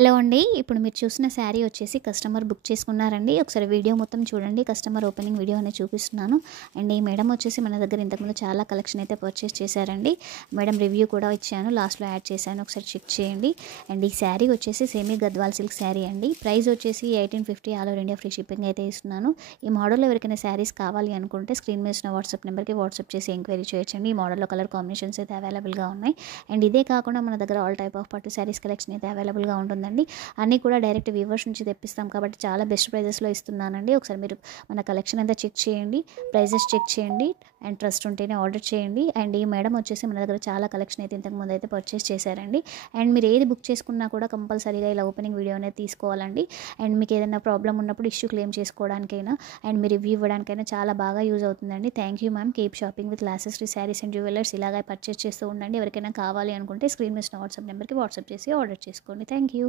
Hello అండి. ఇప్పుడు మీరు చూసిన శారీ వచ్చేసి కస్టమర్ బుక్ చేసుకున్నారండి. ఒకసారి వీడియో మొత్తం చూడండి. కస్టమర్ ఓపెనింగ్ వీడియో అనేది చూపిస్తున్నాను. అండ్ ఈ మేడం వచ్చేసి మన దగ్గర ఇంతకుముందు చాలా కలెక్షన్ అయితే పర్చేస్ చేశారండి. మేడం రివ్యూ కూడా ఇచ్చాను, లాస్ట్లో యాడ్ చేశాను, ఒకసారి చెక్ చేయండి. అండ్ ఈ శారీ వచ్చేసి సెమీ గద్వాల్ సిల్క్ శారీ అండి. ప్రైస్ వచ్చేసి 1850, all over India free shipping అయితే ఇస్తున్నాను. ఈ మోడల్లో ఎవరికైనా శారీస్ కావాలి అనుకుంటే స్క్రీన్ మీద ఉన్న వాట్సాప్ నెంబర్కి వాట్సాప్ చేసి ఎంక్వైరీ చేయొచ్చండి. ఈ మోడల్లో కలర్ కాంబినేషన్స్ అయితే అవైలబుల్గా ఉన్నాయి. అండ్ ఇదే కాకుండా మన దగ్గర ఆల్ టైప్ ఆఫ్ పట్టు శారీస్ కలెక్షన్ అయితే అవైలబుల్గా ఉంటుందండి. అన్నీ కూడా డైరెక్ట్ వీవర్స్ నుంచి తెప్పిస్తాం కాబట్టి చాలా బెస్ట్ ప్రైజెస్లో ఇస్తున్నానండి. ఒకసారి మీరు మన కలెక్షన్ అంతా చెక్ చేయండి, ప్రైజెస్ చెక్ చేయండి, అండ్ ట్రస్ట్ ఉంటేనే ఆర్డర్ చేయండి. అండ్ ఈ మేడం వచ్చేసి మన దగ్గర చాలా కలెక్షన్ అయితే ఇంతకుముందు అయితే పర్చేస్ చేశారండి. అండ్ మీరు ఏది బుక్ చేసుకున్నా కూడా కంపల్సరీగా ఇలా ఓపెనింగ్ వీడియో అనేది తీసుకోవాలండి. అండ్ మీకు ఏదైనా ప్రాబ్లం ఉన్నప్పుడు ఇష్యూ క్లెయిమ్ చేసుకోవడానికైనా అండ్ మీరు రివ్యూ ఇవ్వడానికైనా చాలా బాగా యూజ్ అవుతుందండి. Thank you ma'am. Keep shopping with లాసెస్రీ శారీస్ అండ్ జ్యువెలర్స్. ఇలాగే పర్చేస్ చేస్తూ ఉండండి. ఎవరికైనా కావాలి అనుకుంటే స్క్రీన్ మీద వాట్సాప్ నెంబర్కి వాట్సాప్ చేసి ఆర్డర్ చేసుకోండి. Thank you.